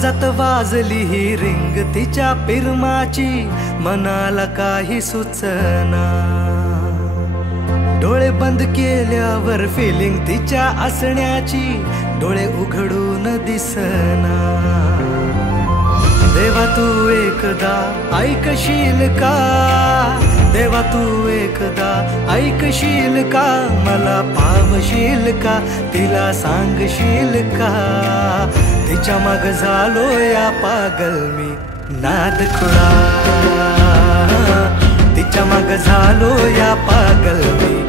काळजात वाजली ही रिंग तिच्या पिरमाची, मनाला काही सुचना। डोळे बंद केल्यावर फिलिंग तिच्या असण्याची, डोळे उघडून दिसना। देवा तू एकदा ऐकशील का, देवा तू एकदा ऐकशील का, मला पावशील का, तिला सांगशील का। तिच्या माग झालो या पागल मी नादखुळा, तिच्या माग झालो या पागल मी